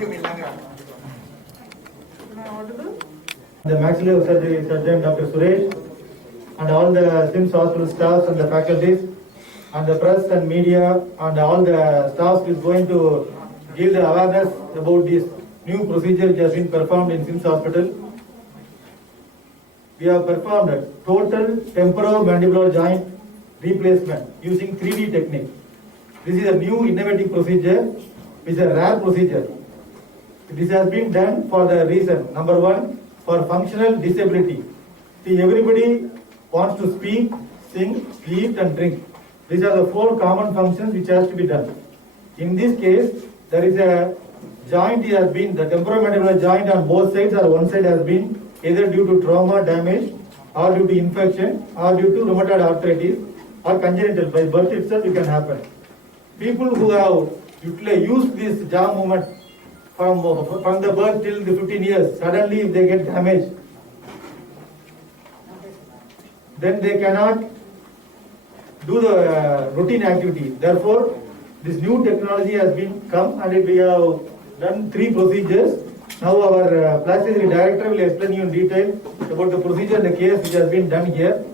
The maxillary surgery surgeon Dr. Suresh and all the SIMS hospital staffs and the faculties and the press and media and all the staff is going to give the awareness about this new procedure which has been performed in SIMS hospital. We have performed a total temporomandibular joint replacement using 3D technique. This is a new innovative procedure, which is a rare procedure. This has been done for the reason, number one, for functional disability. See, everybody wants to speak, sing, eat and drink. These are the 4 common functions which has to be done. In this case, there is a joint has been, the temporomandibular joint on both sides or one side has been either due to trauma damage or due to infection or due to rheumatoid arthritis or congenital. By birth itself it can happen. People who have used this jaw movement from the birth till the 15 years, suddenly if they get damaged, then they cannot do the routine activity. Therefore, this new technology has been come and we have done 3 procedures. Now our plastic surgery director will explain you in detail about the procedure and the case which has been done here.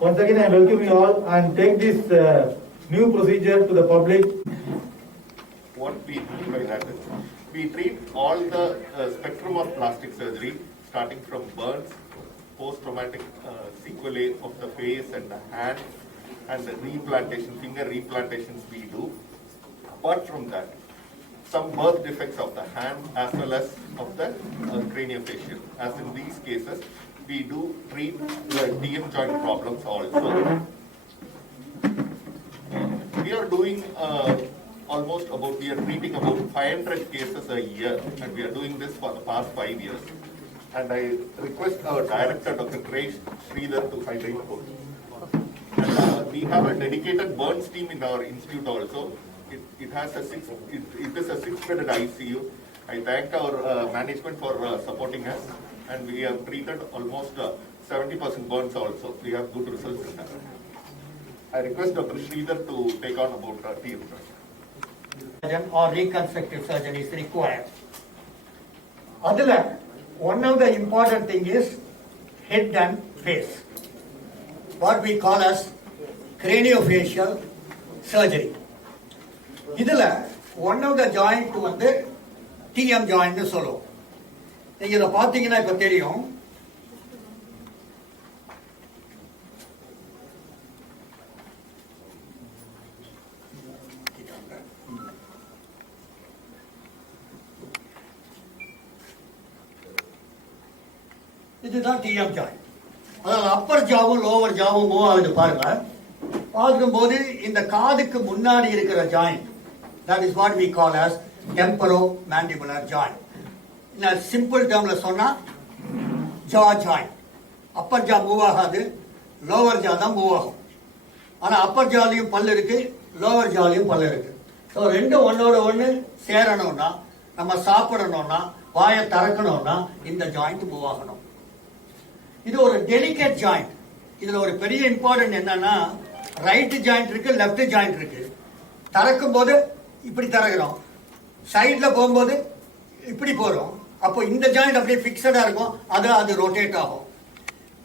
Once again, I welcome you all and take this new procedure to the public. What we do by that is, we treat all the spectrum of plastic surgery, starting from burns, post-traumatic sequelae of the face and the hand, and the replantation, finger replantations we do. Apart from that, some birth defects of the hand as well as of the craniofacial. As in these cases, we do treat the DM joint problems also. We are doing we are treating about 500 cases a year, and we are doing this for the past 5 years. And I request our director, Dr. Sridhar, to highlight about it. We have a dedicated burns team in our institute also. It is a 6-bedded ICU. I thank our management for supporting us, and we have treated almost 70% burns also. We have good results in that. I request Dr. Sridhar to take on about TM. Or reconstructive surgery is required. One of the important thing is head and face. What we call as craniofacial surgery. One of the joint வந்து TM joint னு சொல்லுவோம். நீங்க இத பாத்தீங்கன்னா இப்ப தெரியும். இதுதான் TM joint. அதாவது அப்பர் ஜாவும் லோவர் ஜாவும் மூவ் ஆகுது பாருங்க. பார்க்கும்போது இந்த காதுக்கு முன்னாடி இருக்கிற joint, that is what we call as temporomandibular joint. In a simple termல சொன்னா jaw joint. அப்பர் ஜா மூவ் ஆகாது, லோவர் ஜா தான் மூவ் ஆகும். ஆனா அப்பர் ஜாலையும் பல்லு இருக்கு, லோவர் ஜாலையும் பல்லு இருக்கு. ஸோ ரெண்டும் ஒன்னோட ஒன்று சேரணும்னா, நம்ம சாப்பிடணும்னா, வாயை திறக்கணும்னா இந்த ஜாயிண்ட் மூவ் ஆகணும். இது ஒரு டெலிகேட் ஜாயிண்ட். இதுல ஒரு பெரிய இம்பார்ட்டன்ட் என்னன்னா, ரைட் ஜாயிண்ட் இருக்கு, லெஃப்ட் ஜாயிண்ட் இருக்கு. திறக்கும் போது இப்படி திறக்கிறோம், சைட்ல போகும்போது இப்படி போறோம். அப்போ இந்த ஜாயிண்ட் அப்படியே பிக்சடா இருக்கும், அது ரொட்டேட் ஆகும்.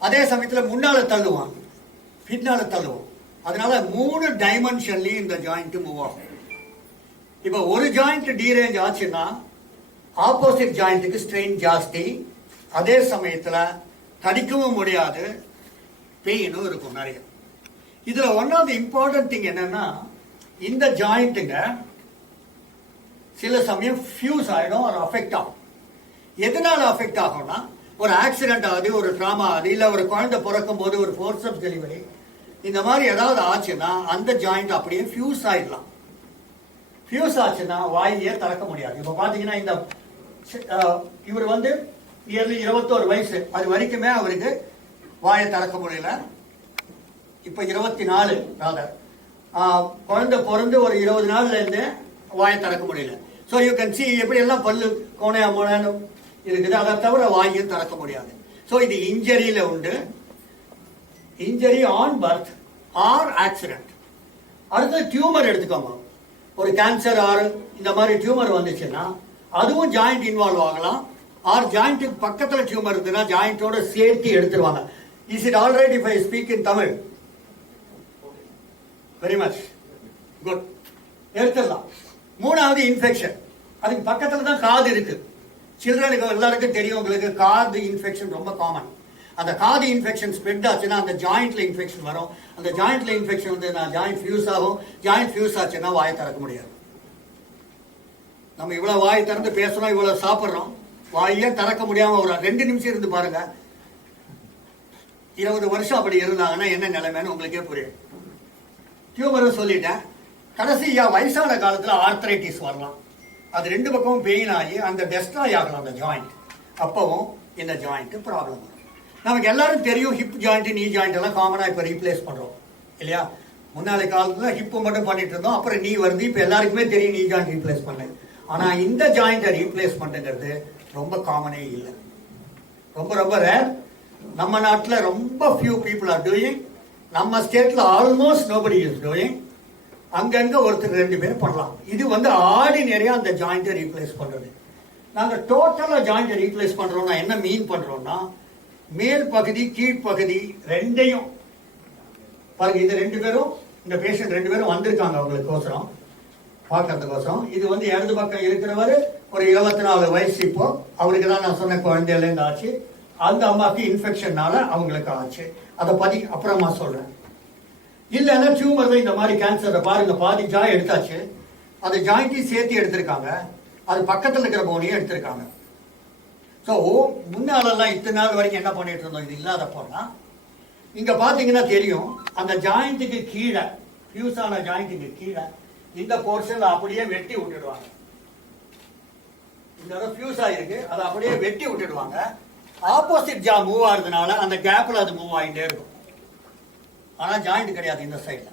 அதே சமயத்துல முன்னால தள்ளுவாங்க, பின்னால தள்ளுவோம். அதனால 3 டைமென்ஷன்லயும் இந்த ஜாயிண்ட் மூவ் ஆகும். இப்போ ஒரு ஜாயிண்ட் டீரேஞ்ச் ஆச்சுன்னா ஆப்போசிட் ஜாயிண்ட்டுக்கு ஸ்ட்ரெயின் ஜாஸ்தி, அதே சமயத்துல தடிக்கவும் முடியாது, பெயினும் இருக்கும் நிறைய. இதுல one of the important thing என்னன்னா, இந்த ஜாயிண்ட்டுங்க சில சமயம் ஃபியூஸ் ஆயிடும், ஒரு அஃபெக்ட் ஆகும். எதனால அஃபெக்ட் ஆகும்னா, ஒரு ஆக்சிடென்ட் ஆகுது, ஒரு ட்ராமா ஆகுது, இல்ல ஒரு குழந்தை பிறக்கும் போது ஒரு ஃபோர்சப்ஸ் டெலிவரி, இந்த மாதிரி ஏதாவது ஆச்சுன்னா அந்த ஜாயிண்ட் அப்படியே ஃபியூஸ் ஆயிடலாம். ஃபியூஸ் ஆச்சுன்னா வாயிலேயே திறக்க முடியாது. இப்ப பாத்தீங்கன்னா இந்த இவர் வந்து இயர்லி 21 வயசு, அது வரைக்குமே அவருக்கு வாயை திறக்க முடியல. இப்ப 24 குழந்தை பிறந்து ஒரு 20 நாள்ல இருந்து வாயை திறக்க முடியல. ஸோ யூ கேன் சி எப்படி எல்லாம் பல்லு கோணையா மோனு இருக்குது. அதை தவிர வாயும் திறக்க முடியாது. ஸோ இது இன்ஜரியில உண்டு. Injury on birth or accident. அடுத்து டியூமர் எடுத்துக்கோங்க. ஒரு கேன்சர் ஆர் இந்த மாதிரி டியூமர் வந்துச்சுன்னா அதுவும் ஜாயிண்ட் இன்வால்வ் ஆகலாம். ஆர் ஜாயிண்ட்டுக்கு பக்கத்தில் டியூமர் இருந்ததுன்னா ஜாயிண்டோட சேர்த்து எடுத்துருவாங்க. Is it all right if I speak in Tamil? Very much good. எடுத்துடலாம். மூணாவது இன்ஃபெக்ஷன். அதுக்கு பக்கத்தில் தான் காது இருக்கு. சில்ட்ரனுக்கு எல்லாருக்கும் தெரியும், உங்களுக்கு காது இன்ஃபெக்ஷன் ரொம்ப காமன். அந்த காது இன்ஃபெக்ஷன் ஸ்ப்ரெட் ஆச்சுன்னா அந்த ஜாயிண்ட்ல இன்ஃபெக்ஷன் வரும். அந்த ஜாயிண்ட்ல இன்ஃபெக்ஷன் வந்து ஜாயிண்ட் ஃபியூஸ் ஆகும். ஜாயிண்ட் ஃபியூஸ் ஆச்சுன்னா வாயை திறக்க முடியாது. நம்ம இவ்வளவு வாய் திறந்து பேசுறோம், இவ்வளவு சாப்பிட்றோம், வாயே திறக்க முடியாம ஒரு 2 நிமிஷம் இருந்து பாருங்க. 20 வருஷம் அப்படி இருந்தாங்கன்னா என்ன நிலைமைன்னு உங்களுக்கே புரியும். டியூமர் சொல்லிட்டேன். கடைசியா வயசான காலத்துல ஆர்த்ரைட்டிஸ் வரலாம். அது 2 பக்கமும் பெயின் ஆகி அந்த டெஸ்ட்ராய் ஆகலாம் அந்த ஜாயிண்ட். அப்பவும் இந்த ஜாயிண்ட் ப்ராப்ளம் வரும். நமக்கு எல்லாரும் தெரியும், ஹிப் ஜாயிண்ட், நீ ஜாயிண்ட் எல்லாம் காமனா இப்ப ரீப்ளேஸ் பண்றோம் இல்லையா? முன்னாடி காலத்துல ஹிப்பு மட்டும் பண்ணிட்டு இருந்தோம், அப்புறம் நீ வருது. இப்ப எல்லாருக்குமே தெரியும் நீ ஜாயிண்ட் ரீப்ளேஸ் பண்ணு. ஆனா இந்த ஜாயிண்ட்டை ரீப்ளேஸ் பண்ணுங்கிறது ரொம்ப காமனே இல்லை. ரொம்ப ரொம்ப ரேர். நம்ம நாட்டுல ரொம்ப few people are doing. நம்ம ஸ்டேட்ல ஆல்மோஸ்ட் nobody is doing. அங்கங்க ஒருத்தர் 2 பேர் பண்ணலாம். இது வந்து ஆர்டினரியா அந்த ஜாயிண்ட்டை ரீப்ளேஸ் பண்றது. நாங்க டோட்டலா ஜாயிண்ட்டை ரீப்ளேஸ் பண்றோம்னா என்ன மீன் பண்றோம்னா, மேல் பகுதி கீழ்ப்பகுதி ரெண்டையும் பாருங்க. இது 2 பேரும், இந்த பேஷண்ட் 2 பேரும் வந்திருக்காங்க அவங்களுக்கோசரம் பார்க்கறதுக்கோசரம். இது வந்து இடது பக்கம் இருக்கிறவர் ஒரு 24 வயசு. இப்போ அவருக்கு தான் நான் சொன்ன குழந்தையிலேருந்து ஆச்சு. அந்த அம்மாவுக்கு இன்ஃபெக்ஷன்னால அவங்களுக்கு ஆச்சு. அதை பத்தி அப்புறமா சொல்றேன். இல்லைன்னா டியூமர் இந்த மாதிரி கேன்சரை பாருங்க, பாதி ஜாய் எடுத்தாச்சு. அது ஜாயிண்ட்டையும் சேர்த்து எடுத்திருக்காங்க. அது பக்கத்தில் இருக்கிற போனையும் எடுத்திருக்காங்க. ஸோ முன்னாலெல்லாம் இத்தனை நாள் வரைக்கும் என்ன பண்ணிட்டு இருந்தோம், இது இல்லாத போனா இங்க பாத்தீங்கன்னா தெரியும், அந்த ஜாயிண்ட்டுக்கு கீழே, ஃபியூஸ் ஆன ஜாயிண்ட்டுக்கு கீழே இந்த போர்ஷன் அப்படியே வெட்டி விட்டுடுவாங்க. இந்த ஃபியூஸ் ஆயிருக்கு, அதை அப்படியே வெட்டி விட்டுடுவாங்க. ஆப்போசிட் ஜா மூவ் ஆகுறதுனால அந்த கேப்ல அது மூவ் ஆகிட்டே இருக்கும். ஆனா ஜாயிண்ட் கிடையாது இந்த சைட்ல.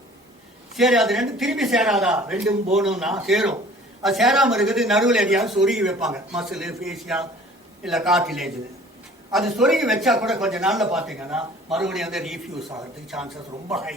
சரி, அது 2 திரும்பி சேராதா? 2 போனும்னா சேரும். அது சேராம இருக்குது, நடுவில் எதையாவது சொருகி வைப்பாங்க. மசில், ஃபேஷியா இல்ல கார்டிலேஜ். அது சொருகி வச்சா கூட கொஞ்ச நாள்ல பாத்தீங்கன்னா மறுபடியும் வந்து ரீஃப்யூஸ் ஆகிறதுக்கு சான்சஸ் ரொம்ப ஹை.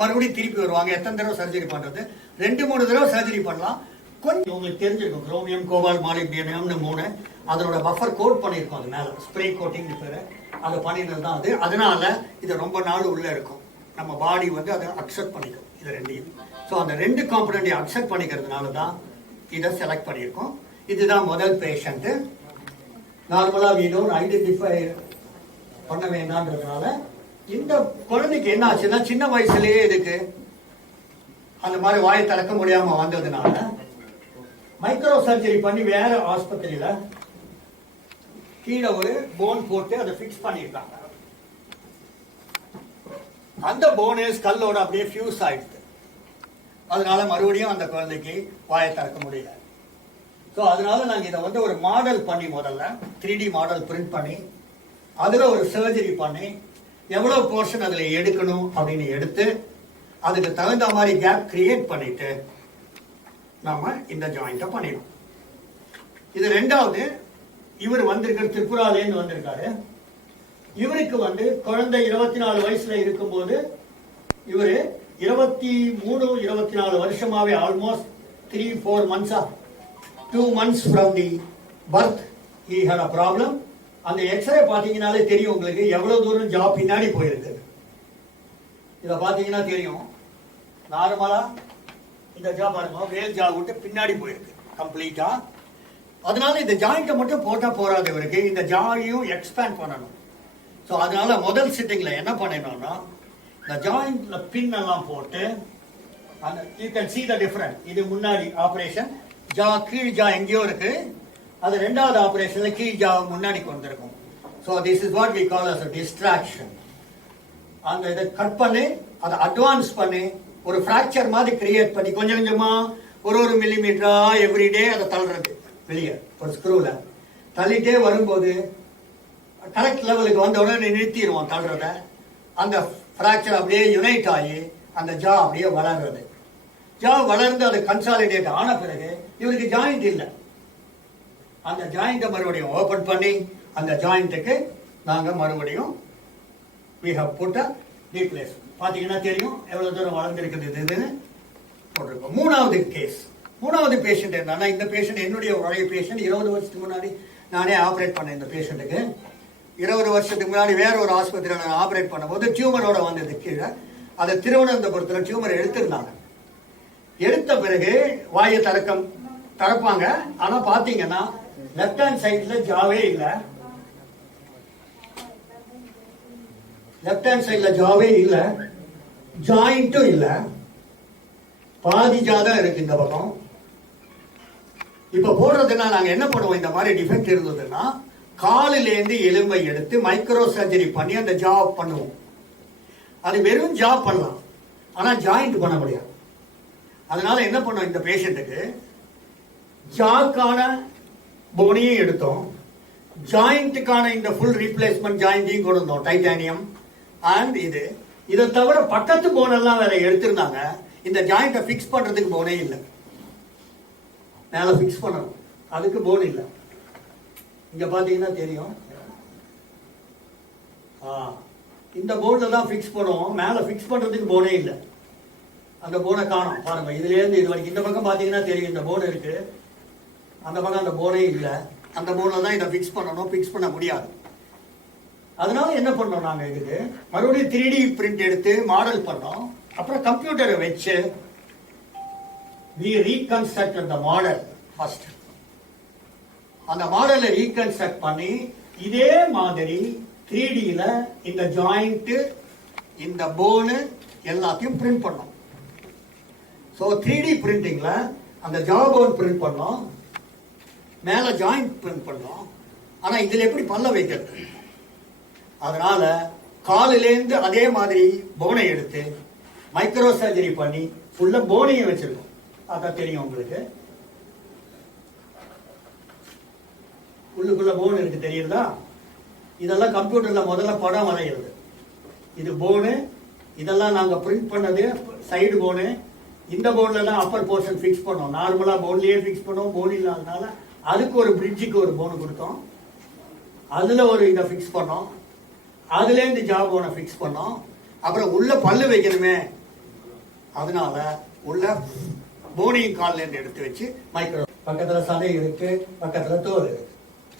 மறுபடியும் திருப்பி வருவாங்க. எத்தனை தடவை சர்ஜரி பண்றது? 2-3 தடவை சர்ஜரி பண்ணலாம். கொஞ்சம் உங்களுக்கு தெரிஞ்சிருக்கும், குரோமியம், கோபால், மாலிப்டினியம்னு 3 அதனோட பஃபர் கோட் பண்ணியிருக்கோம். அது மேல ஸ்ப்ரே கோட்டிங் பேரு. அதை பண்ணினது தான் அது. அதனால இது ரொம்ப நாள் உள்ள இருக்கும். நம்ம பாடி வந்து அதை அக்செப்ட் பண்ணிக்கும் இது 2ஐயும். ஸோ அந்த 2 காம்பனண்டையும் அக்செப்ட் பண்ணிக்கிறதுனால தான் இதை செலக்ட் பண்ணியிருக்கோம். இதுதான் முதல் பேஷண்ட். நார்மலா we don't ஐடென்டிஃபை பண்ண வேண்டாம்ன்றதுனால இந்த குழந்தைக்கு என்ன ஆச்சுன்னா, சின்ன வயசுலயே இதுக்கு அந்த மாதிரி வாயை திறக்க முடியாம வந்ததுனால மைக்ரோ சர்ஜரி பண்ணி வேற ஆஸ்பத்திரியில கீழே ஒரு போன் போட்டு அதை பிக்ஸ் பண்ணிருக்காங்க. அந்த போனு ஸ்கல்லோட அப்படியே ஃபியூஸ் ஆயிடுது. அதனால மறுபடியும் அந்த குழந்தைக்கு வாயை திறக்க முடியல. ஸோ அதனால நாங்க இதை வந்து ஒரு மாடல் பண்ணி, முதல்ல 3D மாடல் பிரிண்ட் பண்ணி அதுல ஒரு சர்ஜரி பண்ணி எவ்வளவு போர்ஷன் அதுல எடுக்கணும் அப்படின்னு எடுத்து அதுக்கு தகுந்த மாதிரி கேப் கிரியேட் பண்ணிட்டு நாம இந்த ஜாயிண்ட்டை பண்ணிடும். இது 2வது. இவர் வந்திருக்கிற திரிபுராலேருந்து வந்திருக்காரு. இவருக்கு வந்து குழந்தை 24 வயசுல இருக்கும்போது இவரு 23-24 வருஷமாவே almost 3-4 months 2 months from the birth he had a problem. அந்த எக்ஸ்ரே பாத்தீங்கன்னாலே தெரியும் உங்களுக்கு எவ்வளவு தூரம் ஜா பின்னாடி போயிருக்கு. இத பாத்தீங்கன்னா தெரியும். நார்மலா இந்த ஜா பாருங்க, வேல் ஜா விட்டு பின்னாடி போயிருக்கு கம்ப்ளீட்டா. அதனால இந்த ஜாயிண்ட்டை மட்டும் போட்டா போறாது, இவருக்கு இந்த ஜாயையும் எக்ஸ்பேண்ட் பண்ணணும். ஸோ அதனால முதல் சிட்டிங்ல என்ன பண்ணணும்னா, இந்த ஜாயிண்ட்ல பின் எல்லாம் போட்டு அந்த you can see the difference. இது முன்னாடி ஆபரேஷன், ஜா கீழ் ஜா எங்கேயோ இருக்கு. அது 2வது ஆபரேஷன்ல கீழ் ஜா முன்னாடி கொண்டிருக்கும். So this is what we call as a distraction. அந்த இதை கட் பண்ணி அதை அட்வான்ஸ் பண்ணி ஒரு ஃப்ராக்சர் மாதிரி கிரியேட் பண்ணி கொஞ்சம் கொஞ்சமா ஒரு மில்லிமீட்டரா எவ்ரிடே அதை தள்ளுறது வெளியே ஒரு ஸ்க்ரூல தள்ளிட்டே வரும்போது கரெக்ட் லெவலுக்கு வந்த உடனே நிறுத்திடுவோம் தள்ளுறத. அந்த ஃப்ராக்சர் அப்படியே யுனைட் ஆகி அந்த ஜா அப்படியே வளர்றது. ஜா வளர்ந்து அது கன்சாலிடேட் ஆன பிறகு இவருக்கு ஜாயிண்ட் இல்லை. அந்த ஜாயிண்ட்டை மறுபடியும் ஓபன் பண்ணி அந்த ஜாயிண்ட்டுக்கு நாங்க மறுபடியும் we have put a replacement. பாத்தீங்கன்னா தெரியும் எவ்வளவு தூரம் வளர்ந்துருக்குது இதுன்னு போட்டிருக்கோம். 3வது கேஸ் மூணாவது பேஷண்ட் என்னன்னா, இந்த பேஷண்ட் என்னுடைய பழைய பேஷண்ட். 20 வருஷத்துக்கு முன்னாடி நானே ஆப்ரேட் பண்ணேன் இந்த பேஷண்ட்டுக்கு. 20 வருஷத்துக்கு முன்னாடி வேற ஒரு ஆஸ்பத்திரியில் நான் ஆப்ரேட் பண்ணும்போது டியூமரோட வந்தது கீழே. அதை திருவனந்தபுரத்தில் டியூமர் எடுத்திருந்தாங்க. எடுத்த பிறகு வாயை திறப்பாங்க. ஆனா பாத்தீங்கன்னா லெப்ட் ஹேண்ட் சைட்ல ஜாவே இல்லை. லெப்ட் ஹேண்ட் சைட்ல ஜாவே இல்லை, ஜாயிண்ட்டும் இல்லை, பாதி ஜா தான் இருக்கு இந்த பக்கம். இப்ப போடுறதுன்னா நாங்க என்ன பண்ணுவோம், இந்த மாதிரி டிஃபெக்ட் இருந்ததுன்னா காலிலேருந்து எலும்பை எடுத்து மைக்ரோ சர்ஜரி பண்ணி அந்த ஜா பண்ணுவோம். அது வெறும் ஜா பண்ணலாம், ஆனா ஜாயிண்ட் பண்ண முடியாது. அதனால என்ன பண்ணோம், இந்த பேஷண்ட்டுக்கு ஜாக்கான போனையும் எடுத்தோம், ஜாயிண்ட்டுக்கான இந்த ஃபுல் ரீப்ளேஸ்மெண்ட் ஜாயிண்டையும் கொடுத்தோம், டைட்டானியம் அண்ட் இதை தவிர பக்கத்து போனெல்லாம் வேற எடுத்திருந்தாங்க. இந்த ஜாயிண்ட்டை ஃபிக்ஸ் பண்றதுக்கு போனே இல்லை. மேல ஃபிக்ஸ் பண்ணணும், அதுக்கு போன் இல்லை. இங்க பாத்தீங்கன்னா தெரியும், இந்த போன்ல தான் ஃபிக்ஸ் பண்ணுவோம். மேல ஃபிக்ஸ் பண்றதுக்கு போனே இல்லை. அந்த போனை காணும் பாருங்க. இதுல இருந்து இது வரைக்கும் இந்த பக்கம் பாத்தீங்கன்னா தெரியும், இந்த போன் இருக்கு. அந்த பக்கம் அந்த போனே இல்லை. அந்த போன்ல தான் இதை ஃபிக்ஸ் பண்ணணும், ஃபிக்ஸ் பண்ண முடியாது. அதனால என்ன பண்ணோம், நாங்க இதுக்கு மறுபடியும் 3D பிரிண்ட் எடுத்து மாடல் பண்ணோம். அப்புறம் கம்ப்யூட்டரை வச்சு we reconstructed the model first. அந்த மாடலை ரீகன்ஸ்ட்ரக்ட் பண்ணி இதே மாதிரி 3Dல இந்த ஜாயிண்ட், இந்த போனு எல்லாத்தையும் பிரிண்ட் பண்ணோம். ஸோ 3D பிரிண்டிங்ல அந்த ஜா போன் பிரிண்ட் பண்ணோம், மேல ஜாயிண்ட் பிரிண்ட் பண்ணோம். ஆனா இதுல எப்படி பல்ல வைக்கிறது? அதனால காலிலேருந்து அதே மாதிரி போனை எடுத்து மைக்ரோ சர்ஜரி பண்ணி ஃபுல்லா போனையும் வச்சிருக்கோம். அதான் தெரியும் உங்களுக்கு, உள்ளுக்குள்ள போன் இருக்கு தெரியுதா? இதெல்லாம் கம்ப்யூட்டர்ல முதல்ல படம் வரைகிறது. இது போனு, இதெல்லாம் நாங்க பிரிண்ட் பண்ணது சைடு போனு. இந்த போன்ல தான் அப்பர் போர்ஷன் ஃபிக்ஸ் பண்ணோம். நார்மலா போன்லயே ஃபிக்ஸ் பண்ணோம், போன் இல்லாதனால அதுக்கு ஒரு பிரிட்ஜுக்கு ஒரு போன் கொடுத்தோம். அதுல ஒரு இதை ஃபிக்ஸ் பண்ணோம், அதுல இருந்து ஜா போனை ஃபிக்ஸ் பண்ணோம். அப்புறம் உள்ள பல்லு வைக்கணுமே, அதனால உள்ள போனியும் கால்ல இருந்து எடுத்து வச்சு மைக்ரோ. பக்கத்துல சதை இருக்கு, பக்கத்துல தோல் இருக்கு.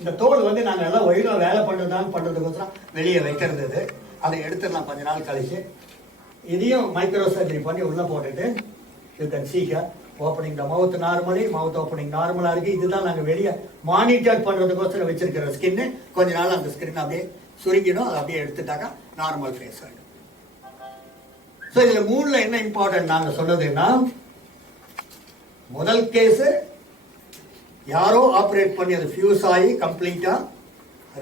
இந்த தோல் வந்து நாங்க எல்லாம் ஒயிலா வேலை பண்றதுக்கோசரம் வெளியே வைக்கிறது. அதை எடுத்துடலாம் கொஞ்ச நாள் கழிச்சு. இதையும் மைக்ரோ சர்ஜரி பண்ணி உள்ள போட்டுட்டு you can see here opening the mouth normally, mouth opening நார்மலா இருக்கு. இதுதான் நாங்க வெளியே மானிட்டர் பண்றதுக்கோசரம் வச்சிருக்கிற ஸ்கின்னு. கொஞ்ச நாள் அந்த ஸ்கின் அப்படியே சுருங்கிடும், அதை அப்படியே எடுத்துட்டாக்கா நார்மல் ஃபேஸ் ஆகிடும். ஸோ இதுல 3ல என்ன இம்பார்ட்டன்ட் நாங்க சொன்னதுன்னா, முதல் கேஸ் யாரோ ஆப்ரேட் பண்ணி அது ஃபியூஸ் ஆகி கம்ப்ளீட்டா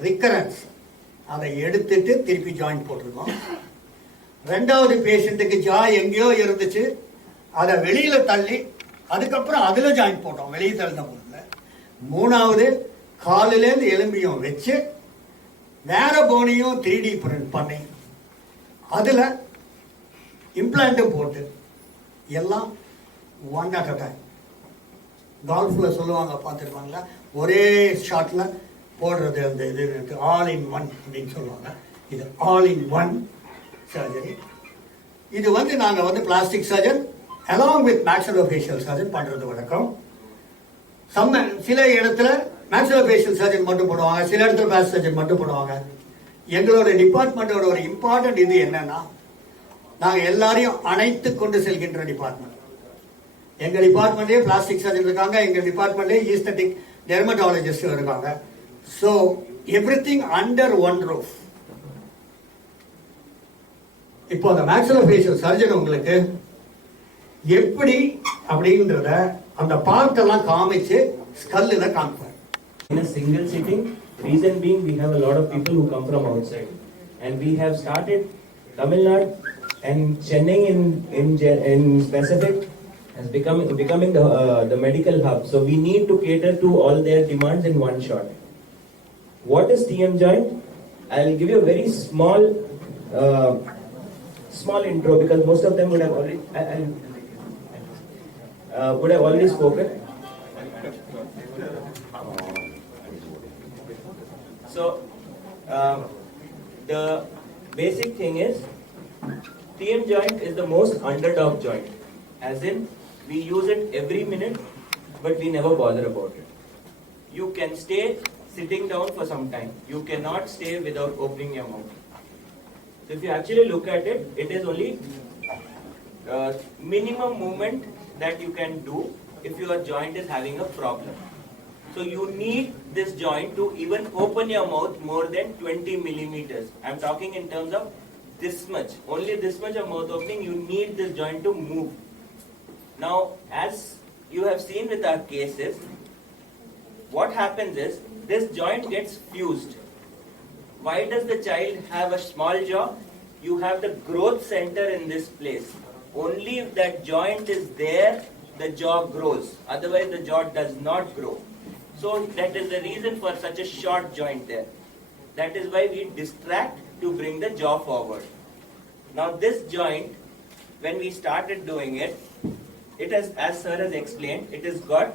ரிக்கரன்ஸ், அதை எடுத்துட்டு திருப்பி ஜாயிண்ட் போட்டிருக்கோம். 2வது பேஷண்ட்டுக்கு ஜா எங்கேயோ இருந்துச்சு, அதை வெளியில தள்ளி அதுக்கப்புறம் அதுல ஜாயிண்ட் போட்டோம், வெளியே தள்ளின போதுல. 3வது காலிலேருந்து எலும்பியும் வச்சு வேற போனையும் 3D பிரிண்ட் பண்ணி அதுல இம்ப்ளான்ட்டும் போட்டு எல்லாம் ஒன் அட் அ டைம். கால்ஃப்ல சொல்லுவாங்க, பார்த்துருப்பாங்களா, ஒரே ஷாட்ல போடுறது. அந்த இது ஆல் இன் ஒன் அப்படின்னு சொல்லுவாங்க. இது ஆல் இன் ஒன் சர்ஜரி. இது வந்து நாங்க வந்து plastic surgeon along with maxillofacial surgeon பண்றது வழக்கம். சில இடத்துல மேக்ஸிலோஃபேஷியல் சர்ஜன் மட்டும் பண்ணுவாங்க, சில இடத்துல பிளாஸ்டிக் சர்ஜன் மட்டும் பண்ணுவாங்க. எங்களோட டிபார்ட்மெண்டோட ஒரு இம்பார்ட்டன்ட் இது என்னன்னா, நாங்க எல்லாரையும் அணைத்து கொண்டு செல்கின்ற டிபார்ட்மெண்ட். எங்க டிபார்ட்மெண்ட்லயே பிளாஸ்டிக் சர்ஜன் இருக்காங்க, எங்க டிபார்ட்மெண்ட்லயே ஈஸ்தட்டிக் டெர்மடாலஜிஸ்ட் இருக்காங்க. So everything under one roof. இப்போ அந்த மேக்ஸிலோஃபேஷியல் சர்ஜன் உங்களுக்கு எப்படி அப்படின்றத அந்த பார்ட் எல்லாம் காமிச்சு ஸ்கல்லுல காமிப்பார். In a single sitting, reason being we have a lot of people who come from outside, and we have started Tamil Nadu and Chennai in specific as becoming the medical hub. So we need to cater to all their demands in one shot. What is TM joint? I'll give you a very small intro because most of them would have already spoken. So the basic thing is TM joint is the most underdog joint, as in we use it every minute but we never bother about it. You can stay sitting down for some time. You cannot stay without opening your mouth. So if you actually look at it, it is only minimum movement that you can do if your joint is having a problem. So you need this joint to even open your mouth more than 20 millimeters. I'm talking in terms of this much. Only this much of mouth opening, you need this joint to move. Now, as you have seen with our cases, what happens is, this joint gets fused. Why does the child have a small jaw? You have the growth center in this place. Only if that joint is there, the jaw grows. Otherwise, the jaw does not grow. So that is the reason for such a short joint there. That is why we distract to bring the jaw forward. Now this joint, when we started doing it, it has, as sir has explained, it has got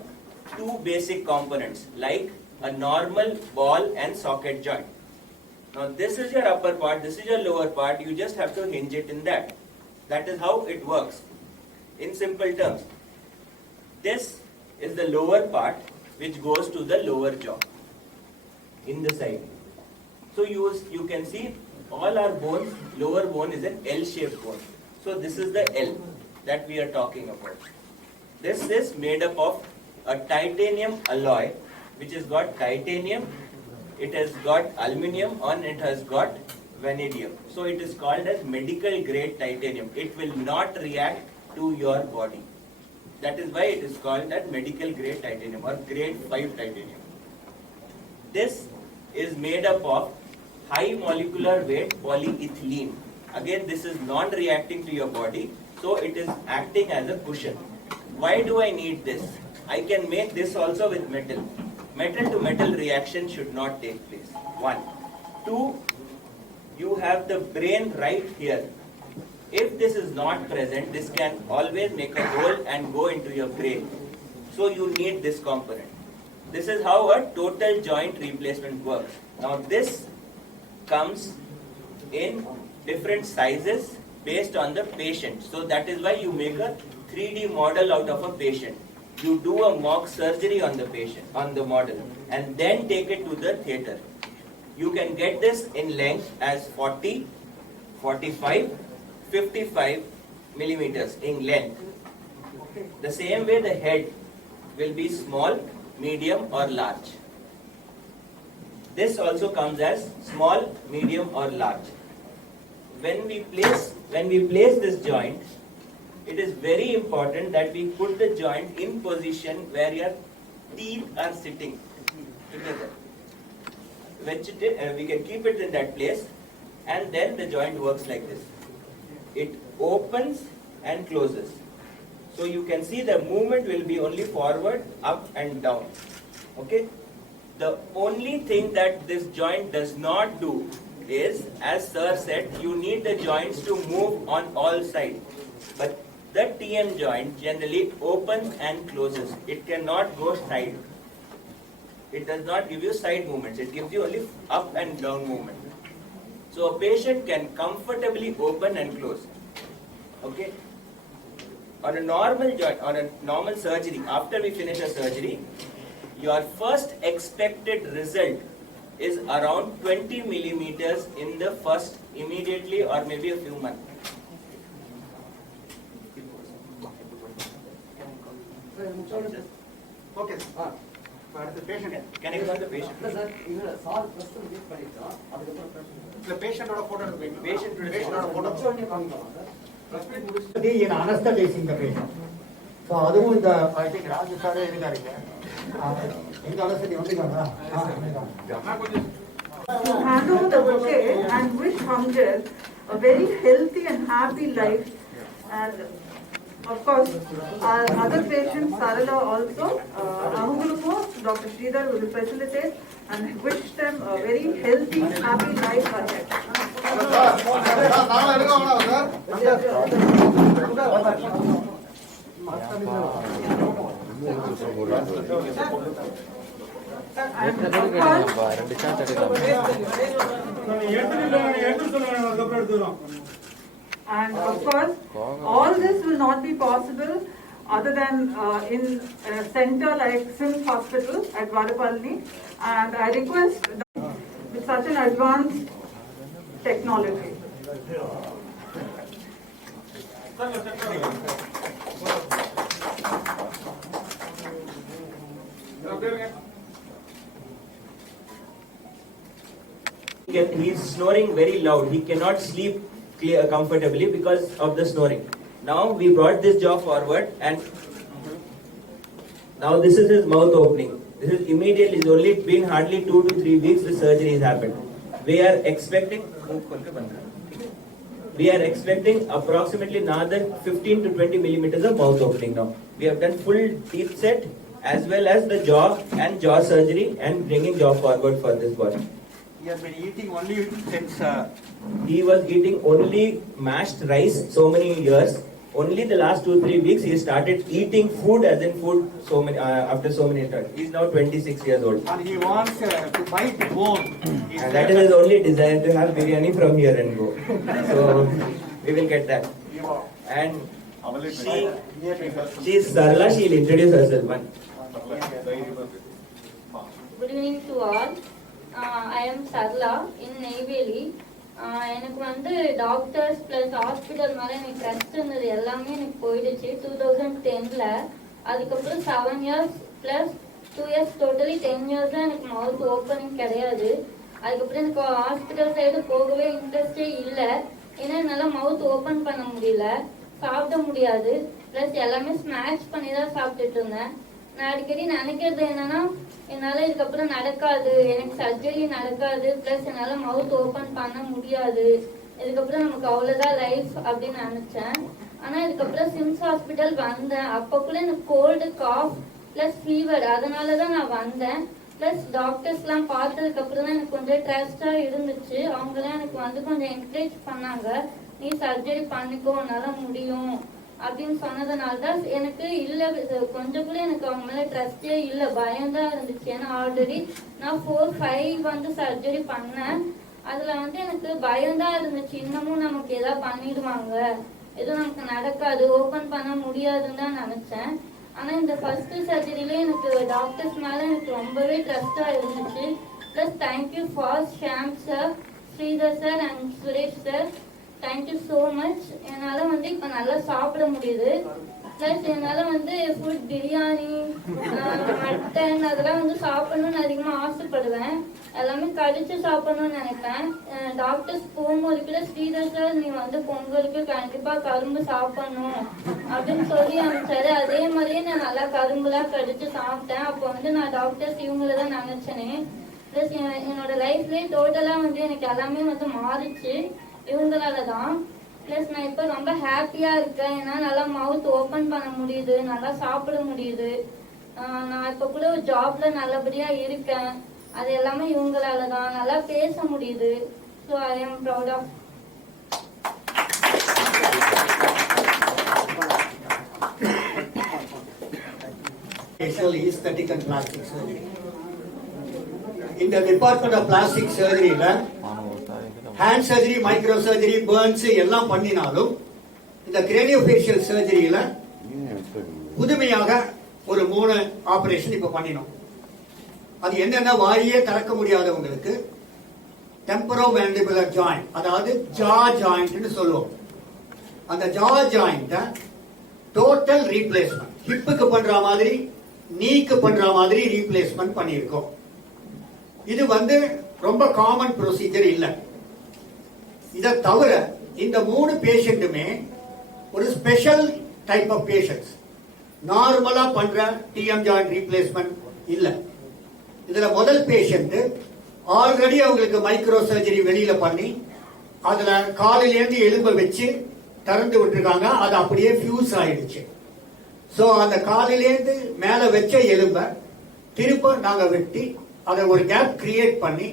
two basic components, like a normal ball and socket joint. Now this is your upper part, this is your lower part, you just have to hinge it in that. That is how it works. In simple terms, this is the lower part which goes to the lower jaw, in the side. So you can see all our bones, lower bone is an L-shaped bone. So this is the L that we are talking about. This is made up of a titanium alloy, which has got titanium, it has got aluminium, and it has got vanadium. So it is called as medical grade titanium. It will not react to your body. That is why it is called as medical grade titanium or grade 5 titanium. This is made up of high molecular weight polyethylene. Again, this is non-reacting to your body, so it is acting as a cushion. Why do I need this? I can make this also with metal. Metal to metal reaction should not take place. 1. 2. You have the brain right here. If this is not present, this can always make a hole and go into your brain. So you need this component. This is how a total joint replacement works. Now this comes in different sizes based on the patient. So that is why you make a 3D model out of a patient. You do a mock surgery on the patient, on the model, and then take it to the theatre. You can get this in length as 40, 45, 55 millimeters in length. The same way the head will be small, medium or large. This also comes as small, medium or large. When we place this joint, it is very important that we put the joint in position where your teeth are sitting together. We can keep it in that place, and then the joint works like this. It opens and closes. So you can see the movement will be only forward, up and down. Okay? The only thing that this joint does not do is, as sir said, you need the joints to move on all sides. But the TM joint generally opens and closes. It cannot go side. It does not give you side movements. It gives you only up and down movement. So a patient can comfortably open and close. Okay? On a normal joint, on a normal surgery, after we finish a surgery, your first expected result is around 20 millimeters in the first immediately or maybe a few months. Okay. The patient. Can I call the patient? The patient or a photo. Patient in anesthetizing the patient. So அதுவும் இந்த I think Raju சாரே இருக்காருங்க. இந்த அனஸ்தேசி வந்துட்டாங்களா? To hand over the bouquet and wish Hamjad a very healthy and happy life, and of course our other patients Sarala also avungalukku Dr. Sridhar will facilitate and wish them a very healthy happy life ahead. And of course, all this will not be possible other than in a center like SIMS Hospital at Vadapalani, and I request with such an advanced technology. He is snoring very loud. He cannot sleep comfortably because of the snoring. Now we brought this jaw forward, and now this is his mouth opening. This is immediately. It's only been hardly 2 to 3 weeks the surgery has happened. We are expecting approximately another 15 to 20 millimeters of mouth opening now. We have done full teeth set as well as the jaw and jaw surgery and bringing jaw forward for this body. He has been eating only since. He was eating only mashed rice so many years. Only the last 2-3 weeks he started eating food as in food after so many times. He is now 26 years old. And he wants to bite the bone. And that is his only desire, to have biryani from here and go. So we will get that. And she is Sarla. She will introduce herself. Good evening to all. I am Sarla in Neyveli. எனக்கு வந்து doctors plus hospital மேலே எனக்கு trust இருந்தது, எல்லாமே எனக்கு போயிடுச்சு 2010ல். அதுக்கப்புறம் 7 years plus 2 years totally 10 yearsல எனக்கு மவுத் ஓப்பனிங் கிடையாது. அதுக்கப்புறம் எனக்கு ஹாஸ்பிட்டல் சைடு போகவே இன்ட்ரெஸ்டே இல்லை. ஏன்னா என்னால் மவுத் ஓப்பன் பண்ண முடியல, சாப்பிட முடியாது, ப்ளஸ் எல்லாமே ஸ்நாக்ஸ் பண்ணி தான் சாப்பிட்டுட்டு இருந்தேன். நான் அடிக்கடி நினைக்கிறது என்னன்னா, என்னால் இதுக்கப்புறம் நடக்காது, எனக்கு சர்ஜரி நடக்காது, ப்ளஸ் என்னால் மவுத் ஓப்பன் பண்ண முடியாது, இதுக்கப்புறம் நமக்கு அவ்வளோதான் லைஃப் அப்படின்னு நினச்சேன். ஆனால் இதுக்கப்புறம் சிம்ஸ் ஹாஸ்பிட்டல் வந்தேன். அப்போ கூட எனக்கு கோல்டு, காஃப் ப்ளஸ் ஃபீவர், அதனால தான் நான் வந்தேன். ப்ளஸ் டாக்டர்ஸ்லாம் பார்த்ததுக்கப்புறம் தான் எனக்கு கொஞ்சம் ட்ரஸ்டாக இருந்துச்சு. அவங்களாம் எனக்கு வந்து கொஞ்சம் என்கரேஜ் பண்ணாங்க, நீ சர்ஜரி பண்ணிக்கோ, உன்னால முடியும் அப்படின்னு சொன்னதுனால தான் எனக்கு இல்லை, கொஞ்சம் கூட எனக்கு அவங்க மேலே ட்ரஸ்டே இல்லை, பயம்தான் இருந்துச்சு. ஏன்னா ஆல்ரெடி நான் 4-5 வந்து சர்ஜரி பண்ணேன். அதில் வந்து எனக்கு பயம்தான் இருந்துச்சு, இன்னமும் நமக்கு எதாவது பண்ணிடுவாங்க, எதுவும் நமக்கு நடக்காது, ஓப்பன் பண்ண முடியாதுன்னு தான் நினச்சேன். ஆனால் இந்த ஃபர்ஸ்ட் சர்ஜரியிலே எனக்கு டாக்டர்ஸ் மேலே எனக்கு ரொம்பவே ட்ரஸ்டாக இருந்துச்சு. Plus thank you for Sham sir, Sridhar sir and Suresh sir, thank you so much. என்னால் வந்து இப்போ நல்லா சாப்பிட முடியுது. ப்ளஸ் என்னால் வந்து ஃபுட், பிரியாணி, மட்டன் அதெல்லாம் வந்து சாப்பிடணும்னு அதிகமாக ஆசைப்படுவேன். எல்லாமே கடிச்சு சாப்பிடணும்னு நினைப்பேன். டாக்டர்ஸ் போகும்போது கூட ஸ்ரீதர் சார் நீ வந்து பொங்கலுக்கு கண்டிப்பாக கரும்பு சாப்பிடணும் அப்படின்னு சொல்லி அனுப்பிச்சாரு. அதே மாதிரியே நான் நல்லா கரும்புலாம் கடிச்சு சாப்பிட்டேன். அப்போ வந்து நான் டாக்டர்ஸ் இவங்கள தான் நினச்சேனே. ப்ளஸ் என்னோட லைஃப்லேயே டோட்டலாக வந்து எனக்கு எல்லாமே வந்து மாறிச்சு இவங்களால தான். ப்ளஸ் நான் இப்போ ரொம்ப ஹாப்பியாக இருக்கேன், ஏன்னா நல்லா மவுத் ஓப்பன் பண்ண முடியுது, நல்லா சாப்பிட முடியுது. நான் இப்போ கூட ஒரு ஜாப்ல நல்லபடியாக இருக்கேன், அது எல்லாமே இவங்களால தான். நல்லா பேச முடியுது. So I am proud of. Aesthetic and plastic surgery. In the department of plastic surgery, hand surgery, micro surgery, Burns எல்லாம் பண்ணினாலும் இந்த கிரேனியோஃபேஷியல் சர்ஜரியில புதுமையாக ஒரு 3 ஆபரேஷன் இப்ப பண்ணினோம். அது என்னன்னா, வாயே திறக்க முடியாதவங்களுக்கு டெம்பரோமேண்டிபுலர் ஜாயிண்ட், அதாவது ஜா ஜாயிண்ட்னு சொல்லுவோம். அந்த ஜா ஜாயிண்ட டோட்டல் ரீப்ளேஸ்மெண்ட், ஹிப்புக்கு பண்ற மாதிரி, நீக்கு பண்ற மாதிரி ரீப்ளேஸ்மெண்ட் பண்ணியிருக்கோம். இது வந்து ரொம்ப காமன் ப்ரொசீஜர் இல்லை. இதை தவிர இந்த 3 பேஷண்ட்டுமே ஒரு ஸ்பெஷல் டைப் ஆஃப் பேஷண்ட்ஸ். நார்மலா பண்ற டிஎம் ஜாயிண்ட் ரீப்ளேஸ்மெண்ட் இல்லை. இதுல முதல் பேஷண்ட் ஆல்ரெடி அவங்களுக்கு மைக்ரோ சர்ஜரி வெளியில பண்ணி அதுல காலிலேருந்து எலும்பை வச்சு திறந்து விட்டுருக்காங்க, அது அப்படியே ஃபியூஸ் ஆயிடுச்சு. ஸோ அந்த காலிலேருந்து மேல வச்ச எலும்பை திரும்ப நாங்க வெட்டி அதை ஒரு கேப் கிரியேட் பண்ணி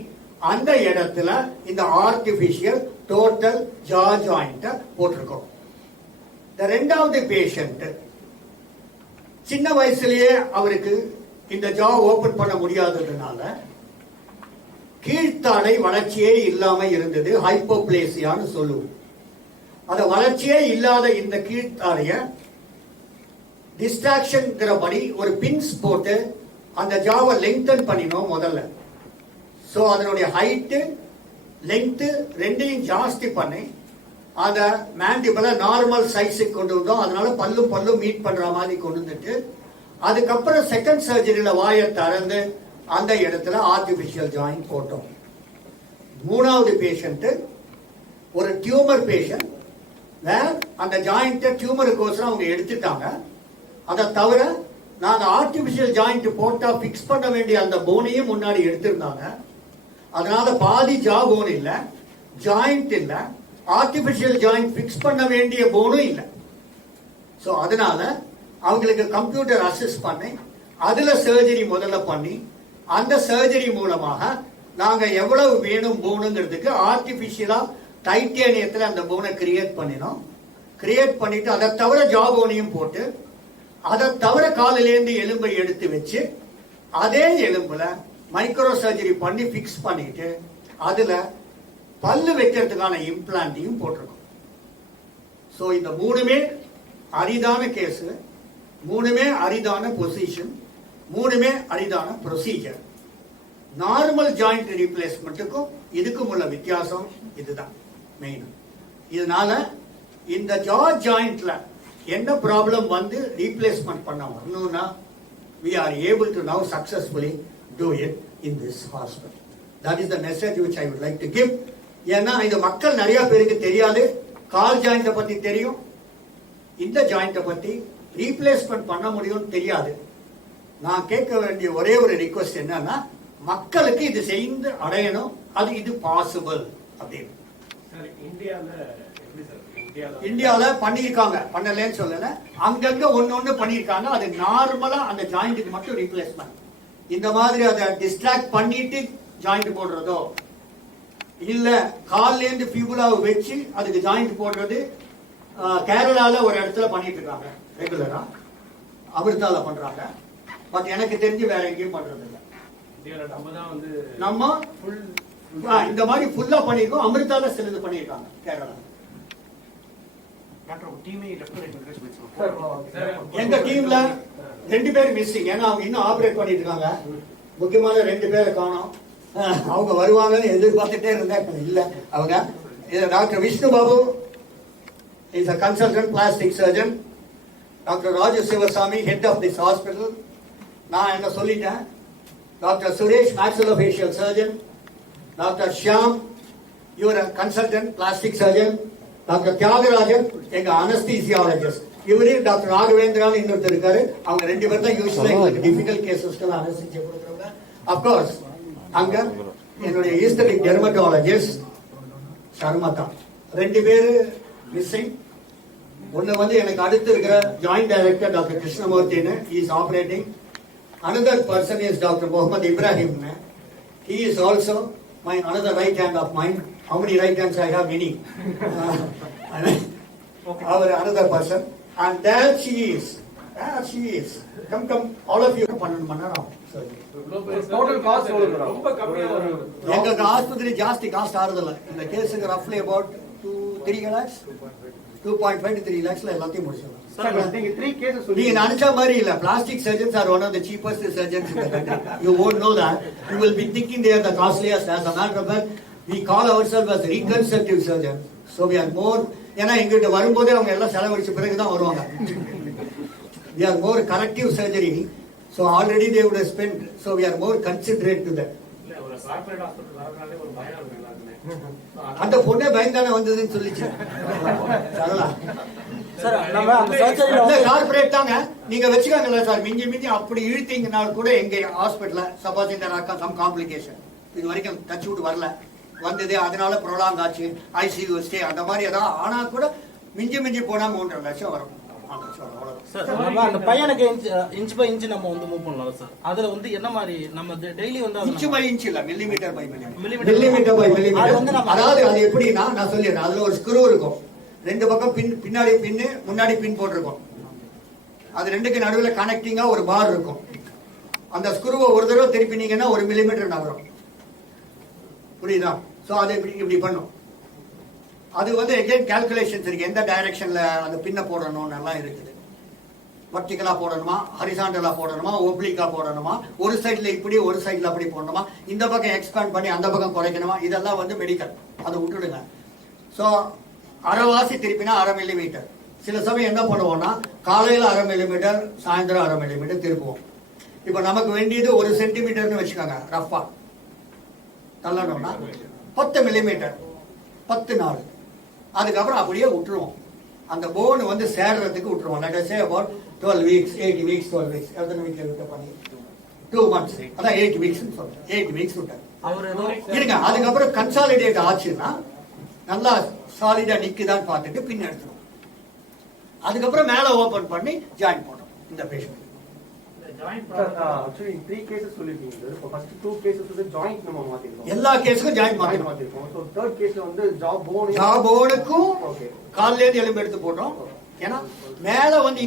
அந்த இடத்துல இந்த ஆர்டிபிஷியல் டோட்டல் ஜா ஜாயிண்ட போட்டிருக்கோம். இந்த 2வது பேஷண்ட் சின்ன வயசுலயே அவருக்கு இந்த ஜா ஓபன் பண்ண முடியாததுனால கீழ்த்தாடை வளர்ச்சியே இல்லாம இருந்தது, ஹைப்போப்ளேசியான்னு சொல்லுவோம். அந்த வளர்ச்சியே இல்லாத இந்த கீழ்த்தாடைய டிஸ்ட்ராக்ஷன்ங்கிறபடி ஒரு பின்ஸ் போட்டு அந்த ஜாவை லெங்தன் பண்ணினோம் முதல்ல. ஸோ அதனுடைய ஹைட்டு லெங்க்த்து ரெண்டையும் ஜாஸ்தி பண்ணி அந்த மேண்டிபிளை நார்மல் சைஸுக்கு கொண்டு வந்தோம். அதனால பல்லும் மீட் பண்ற மாதிரி கொண்டு வந்துட்டு அதுக்கப்புறம் செகண்ட் சர்ஜரியில வாயை திறந்து அந்த இடத்துல ஆர்டிபிஷியல் ஜாயிண்ட் போட்டோம். மூணாவது பேஷண்ட் ஒரு டியூமர் பேஷண்ட், அந்த ஜாயிண்ட்டை டியூமருக்கோசரம் அவங்க எடுத்துட்டாங்க. அதை தவிர நாங்க ஆர்டிபிஷியல் ஜாயிண்ட் போட்டா பிக்ஸ் பண்ண வேண்டிய அந்த போனையும் முன்னாடி எடுத்திருந்தாங்க. அதனால பாதி ஜா போன் இல்ல, ஜாயிண்ட் இல்ல, ஆர்டிபிஷியல் ஜாயிண்ட் பிக்ஸ் பண்ண வேண்டிய போனும் இல்ல. சோ அதனால அவங்களுக்கு கம்ப்யூட்டர் அசிஸ்ட் பண்ணி அதுல சர்ஜரி முதல்ல பண்ணி அந்த சர்ஜரி மூலமாக நாங்க எவ்வளவு வேணும் போனுங்கிறதுக்கு ஆர்டிபிஷியலா டைட்டேனியத்துல அந்த போனை கிரியேட் பண்ணினோம். கிரியேட் பண்ணிட்டு அதை தவிர ஜா போனையும் போட்டு அதை தவிர காலிலேருந்து எலும்பை எடுத்து வச்சு அதே எலும்புல மைக்ரோ சர்ஜரி பண்ணி பிக்ஸ் பண்ணிட்டு அதுல பல்லு வைக்கிறதுக்கான இம்ப்ளான்டையும் போட்டிருக்கோம். சோ இந்த மூணுமே அரிதான கேஸ், மூணுமே அரிதான பொசிஷன், மூணுமே அரிதான ப்ரொசீஜர். நார்மல் ஜாயிண்ட் ரீப்ளேஸ்மெண்ட்டுக்கும் இதுக்கும் உள்ள வித்தியாசம் இதுதான் மெயின். இதனால இந்த ஜா ஜாயிண்ட்ல என்ன ப்ராப்ளம் வந்து ரீப்ளேஸ்மெண்ட் பண்ண வரணும்னா we are able to now successfully do it in this hospital. That is the message which I would like to give. ஏன்னா இது மக்கள் நிறைய பேருக்கு தெரியாது. கால் ஜாயிண்ட பத்தி தெரியும், இந்த ஜாயிண்ட பத்தி ரீப்ளேஸ்மெண்ட் பண்ண முடியும்னு தெரியாது. நான் கேட்க வேண்டிய ஒரே ஒரு ரிக்வெஸ்ட் என்னன்னா மக்களுக்கு இது செய்து அடையணும், அது இது பாசிபிள் அப்படின்னு. இந்தியால பண்ணிருக்காங்க, பண்ணலன்னு சொல்லல, அங்கங்க ஒன்னு பண்ணிருக்காங்க. அது நார்மலா அந்த ஜாயிண்ட்டுக்கு மட்டும் ரீப்ளேஸ்மெண்ட். இந்த மாதிரி அதை டிஸ்ட்ராக்ட் பண்ணிட்டு ஜாயிண்ட் போடுறதோ இல்ல கால்ல இருந்து பியூபுலாவை வச்சு அதுக்கு ஜாயிண்ட் போடுறது கேரளால ஒரு இடத்துல பண்ணிட்டு இருக்காங்க ரெகுலரா, அமிர்தால பண்றாங்க. பட் எனக்கு தெரிஞ்சு வேற எங்கேயும் பண்றது இல்லை. நம்ம இந்த மாதிரி ஃபுல்லா பண்ணிருக்கோம். அமிர்தால சிலது பண்ணிருக்காங்க கேரளா. எங்க டீம்ல 2 பேர் மிஸ்ஸிங். ஏன்னா அவங்க இன்னும் ஆபரேட் பண்ணிட்டு இருக்காங்க. முக்கியமான 2 பேரை காணோம். அவங்க வருவாங்கன்னு எதிர்பார்த்துட்டே இருந்தேன், இல்ல அவங்க. Doctor Vishnu Babu is a consultant plastic surgeon. Doctor Raju Sivasamy head of this hospital. நான் என்ன சொல்லிட்டேன். Doctor Suresh maxillofacial surgeon. Doctor Shyam இவர் consultant plastic surgeon. Doctor Thiagarajan எங்க அனஸ்தீசியாலஜிஸ்ட். இவரு டாக்டர் ராகவேந்திரான்னு இன்னொருத்தர் இருக்காரு. அவங்க 2 பேர் தான் யூஸ்வலா எங்களுக்கு டிஃபிகல்ட் கேசஸ்க்கு அனஸ்தீசியா கொடுக்குறவங்க. அப்கோர்ஸ் அங்க என்னுடைய ஈஸ்தடிக் டெர்மட்டாலஜிஸ்ட் சர்மதா 2 பேரு மிஸ்ஸிங். ஒன்னு வந்து எனக்கு அடுத்து இருக்கிற ஜாயிண்ட் டைரக்டர் டாக்டர் கிருஷ்ணமூர்த்தின்னு, is operating. another person is Dr. Mohammed Ibrahim. He is also my another right hand of mine. How many right hands I have? Many. Our another person, and there she is. She is. Come, all of you. 12 மணி நேரம். Total cost ரொம்ப கம்மியா வரும். எங்க ஆஸ்பத்திரி ஜாஸ்தி cost ஆறதில்ல. இந்த கேஸுக்கு roughly about 2-3 lakhs, 2.5 to 3 lakhsல எல்லாத்தையும் முடிச்சிடலாம். நீங்க 3 cases நீங்க நினைச்ச மாதிரி இல்ல. Plastic surgeons are one of the cheapest surgeons in the country. You won't know that. You will be thinking they are the costliest. As a matter of fact, we call ourselves as reconstructive surgeons. So we are more. ஏன்னா எங்கிட்ட வரும்போதே அவங்க எல்லாம் செலவழிச்ச பிறகுதான் வருவாங்க. We are more corrective surgery. So already they would have spent. So we are more considerate to that. அந்த பொண்ணே பயந்தானே வந்ததுன்னு சொல்லிச்சு. கார்பரேட் தாங்க நீங்க வச்சுக்காங்கல்ல சார். மிஞ்சி அப்படி இழுத்தீங்கன்னா கூட எங்க ஹாஸ்பிட்டல்ல சப்போஸ் இந்த சம் காம்ப்ளிகேஷன் இது வரைக்கும் டச் விட்டு வரல, வந்தது அதனால ப்ரொலாங் ஆச்சு, ICU ஸ்டே அந்த மாதிரி ஏதாவது ஆனா கூட மிஞ்சி போனா 3.5 லட்சம் வரும். அந்த பையனுக்கு இன்ச் பை இன்ச் நம்ம வந்து மூவ் பண்ணலாம் சார். அதுல வந்து என்ன மாதிரி நம்ம டெய்லி வந்து இன்ச் பை இன்ச் இல்ல, மில்லிமீட்டர் பை மில்லிமீட்டர். அதாவது அது எப்படின்னா நான் சொல்லிடுறேன். அதுல ஒரு ஸ்க்ரூ இருக்கும், 2 பக்கம் பின்னாடி பின்னு முன்னாடி பின் போட்டிருக்கும். அது 2க்கு நடுவில் கனெக்டிங்கா ஒரு பார் இருக்கும். அந்த ஸ்க்ரூவை ஒரு தடவை திருப்பினீங்கன்னா 1 மில்லிமீட்டர் நகரும். புரியுதா? சோ அதை இப்படி பண்ணும். அது வந்து எகைன் கால்குலேஷன்ஸ் இருக்கு, எந்த டைரக்ஷன்ல அந்த பின்ன போடணும் நல்லா இருக்குது. வர்டிகலா போடணுமா, ஹரிசாண்டலா போடணுமா, ஒப்ளிக்கா போடணுமா, ஒரு சைடில் இப்படி ஒரு சைடில் அப்படி போடணுமா, இந்த பக்கம் எக்ஸ்பேண்ட் பண்ணி அந்த பக்கம் குறைக்கணுமா, இதெல்லாம் வந்து மெடிக்கல், அதை விட்டுடுங்க. ஸோ அரைவாசி திருப்பினா 1/2 மில்லிமீட்டர். சில சமயம் என்ன பண்ணுவோம்னா காலையில் 1/2 மில்லிமீட்டர், சாயந்தரம் 1/2 மில்லிமீட்டர் திருப்புவோம். இப்போ நமக்கு வேண்டியது 1 சென்டிமீட்டர்னு வச்சுக்கோங்க, ரஃபா தள்ளணும்னா 10 மில்லிமீட்டர் 10 நாள். அதுக்கப்புறம் அப்படியே விட்டுருவோம். அந்த போன் வந்து சேர்றதுக்கு விட்டுருவோம். Let us say about 12 weeks, 8 weeks, 12 weeks. எத்தனை வீக்ல விட்ட பண்ணி 2 months. அதான் 8 weeks சொல்றேன். 8 weeks விட்டார். இருங்க, அதுக்கப்புறம் கன்சாலிடேட் ஆச்சுன்னா நல்லா சாலிடா நிக்குதான்னு பார்த்துட்டு பின் எடுத்துருவோம். அதுக்கப்புறம் மேல ஓபன் பண்ணி ஜாயின் பண்ணோம் இந்த பேஷண்ட். Actually, in 3 cases சொல்லிருக்கீங்க. இப்போ first 2 cases வந்து joint நம்ம மாத்திருக்கோம். எல்லா கேஸுக்கும் ஜாயின் மாத்திருக்கோம். So third caseல வந்து jaw போனுக்கும் கால்ல இருந்து எலும்பு எடுத்து போட்டோம். ஏன்னா மேல வந்து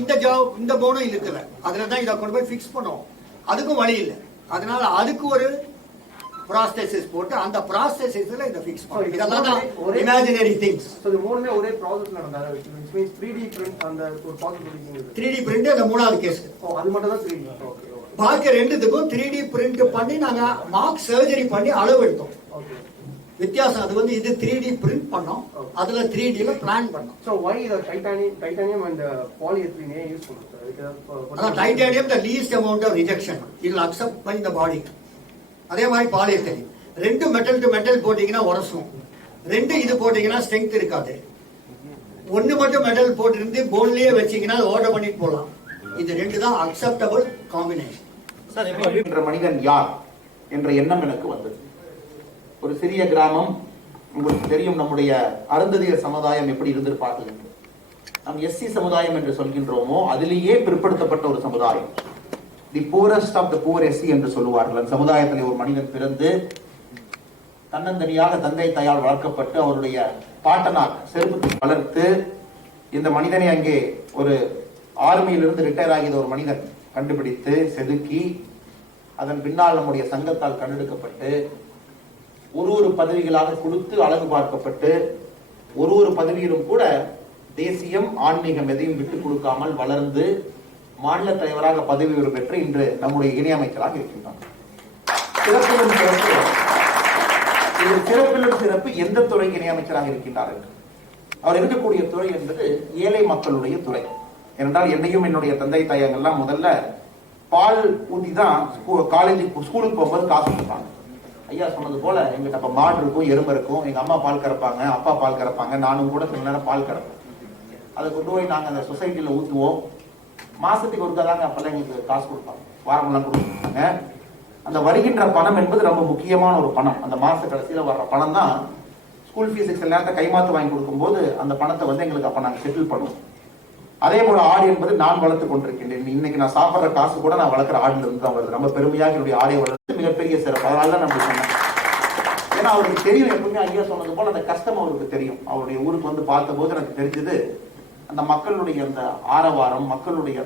இந்த போனும் இருக்குல்ல, அதுல தான் இதை கொண்டு போய் ஃபிக்ஸ் பண்ணுவோம். அதுக்கும் வழி இல்லை. அதனால அதுக்கு ஒரு ப்ராஸ்தெசிஸ் போட்டு அந்த ப்ராஸ்தெசிஸ்ல இதை ஃபிக்ஸ் பண்ணுவோம். இதெல்லாம் தான் இமேஜினரி திங்ஸ். So இது மூணுமே ஒரே ப்ராசஸ் நடந்தது. Which means 3D print அந்த ஒரு ப்ராசஸ் சொல்லிருக்கீங்க. 3D print அந்த மூணாவது கேஸ். அது மட்டும் தான் 3D. ஓகே. பாக்கி ரெண்டுத்துக்கும் 3D print பண்ணி நாங்க மார்க் சர்ஜரி பண்ணி அளவு எடுத்தோம். ஓகே. வித்தியாசம் அது வந்து இது 3D print பண்ணோம், அதுல 3Dல பிளான் பண்ணோம். So why the titanium and polyethylene use பண்றோம்? அதான் titanium the least amount of rejection. It will accept by the body. அதே மாதிரி பாலியத்தலி 2 மெட்டல் டு மெட்டல் போட்டீங்கன்னா உரசும், 2 இது போட்டீங்கன்னா ஸ்ட்ரென்த் இருக்காது. 1 மட்டும் மெட்டல் போட்டு போன்லயே வச்சீங்கன்னா ஆர்டர் பண்ணிட்டு போகலாம். இது 2 தான் அக்செப்டபிள் காம்பினேஷன். என்ற மனிதன் யார் என்ற எண்ணம் எனக்கு வந்தது. ஒரு சிறிய கிராமம், உங்களுக்கு தெரியும் நம்முடைய அருந்ததியர் சமுதாயம் எப்படி இருந்திருப்பார்கள். நாம் எஸ்சி சமுதாயம் என்று சொல்கின்றோமோ அதிலேயே பிற்படுத்தப்பட்ட ஒரு சமுதாயம். தி poorest of the poor SC என்று சொல்லுவார்கள். அந்த சமுதாயத்தில் ஒரு மனிதன் பிறந்து தன்னந்தனியாக தந்தை தாயால் வளர்க்கப்பட்டு அவருடைய பாட்டனார் செருப்பு வளர்த்து இந்த மனிதனை அங்கே ஒரு ஆர்மியிலிருந்து ரிட்டையர் ஆகிய ஒரு மனிதன் கண்டுபிடித்து செதுக்கி அதன் பின்னால் நம்முடைய சங்கத்தால் கண்டெடுக்கப்பட்டு ஒரு பதவிகளாக கொடுத்து அழகு பார்க்கப்பட்டு ஒரு பதவியிலும் கூட தேசியம் ஆன்மீகம் எதையும் விட்டுக் கொடுக்காமல் வளர்ந்து மாநில தலைவராக பதவி உயர்வு பெற்று இன்று நம்முடைய இணையமைச்சராக இருக்கின்றார். சிறப்பிலும் சிறப்பு எந்த துறைக்கு இணையமைச்சராக இருக்கின்றார்? அவர் இருக்கக்கூடிய துறை என்பது ஏழை மக்களுடைய துறை. ஏனென்றால் என்னையும் என்னுடைய தந்தை தாயங்கள்லாம் முதல்ல பால் ஊத்தி தான் காலேஜுக்கு ஸ்கூலுக்கு போகும்போது காசு கொடுப்பாங்க. ஐயா சொன்னது போல எங்கிட்ட அப்ப மாடு இருக்கும், எறும்பு இருக்கும். எங்க அம்மா பால் கறப்பாங்க, அப்பா பால் கறப்பாங்க, நானும் கூட சில நேரம் பால் கறப்பேன். அதை கொண்டு போய் நாங்க அந்த சொசைட்டில ஊத்துவோம். மாசத்துக்கு ஒருக்காதாங்க அப்பெல்லாம் எங்களுக்கு காசு கொடுப்பாங்க, வாரமெல்லாம் கொடுப்பாங்க. அந்த வருகின்ற பணம் என்பது ரொம்ப முக்கியமான ஒரு பணம். அந்த மாச கடைசியில வர்ற பணம் தான் ஸ்கூல் ஃபீஸுக்கு சில நேரத்தை கைமாத்து வாங்கி கொடுக்கும்போது அந்த பணத்தை வந்து எங்களுக்கு அப்ப நாங்க செட்டில் பண்ணுவோம். அதே போல ஆடு என்பது நான் வளர்த்து கொண்டிருக்கின்றேன். இன்னைக்கு நான் சாப்பிட்ற காசு கூட நான் வளர்க்குற ஆடுல இருந்து தான் வருது. ரொம்ப பெருமையாக என்னுடைய ஆடை வளர்த்து மிகப்பெரிய சிறப்பு. அதனால தான் நம்ம சொன்னேன். ஏன்னா அவருக்கு தெரியும், எப்பவுமே ஐயா சொன்னது போல அந்த கஷ்டம் அவருக்கு தெரியும். அவருடைய ஊருக்கு வந்து பார்த்த போது எனக்கு தெரிஞ்சது அந்த மக்களுடைய அந்த ஆரவாரம், மக்களுடைய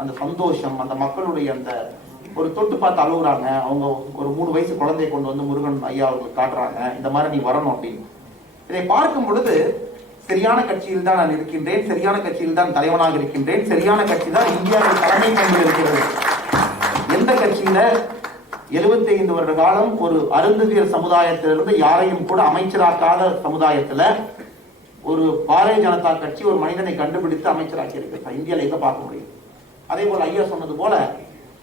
அந்த சந்தோஷம், அந்த மக்களுடைய அந்த ஒரு தொட்டு பார்த்து அழுகுறாங்க. அவங்க ஒரு 3 வயசு குழந்தையை கொண்டு வந்து முருகன் ஐயா அவர்களுக்கு காட்டுறாங்க, இந்த மாதிரி நீ வரணும் அப்படின்னு. இதை பார்க்கும் பொழுது சரியான கட்சியில் தான் நான் இருக்கின்றேன், சரியான கட்சியில் தான் தலைவனாக இருக்கின்றேன், சரியான கட்சி தான் இந்தியாவில் தலைமை கொண்டு இருக்கிறது. எந்த கட்சியில 75 வருட காலம் ஒரு அருந்ததியர் சமுதாயத்திலிருந்து யாரையும் கூட அமைச்சராக்காத சமுதாயத்துல ஒரு பாரதிய ஜனதா கட்சி ஒரு மனிதனை கண்டுபிடித்து அமைச்சராக்கி இருக்கிறார். இந்தியாவில் எங்க பார்க்க முடியும். அதே போல ஐயா சொன்னது போல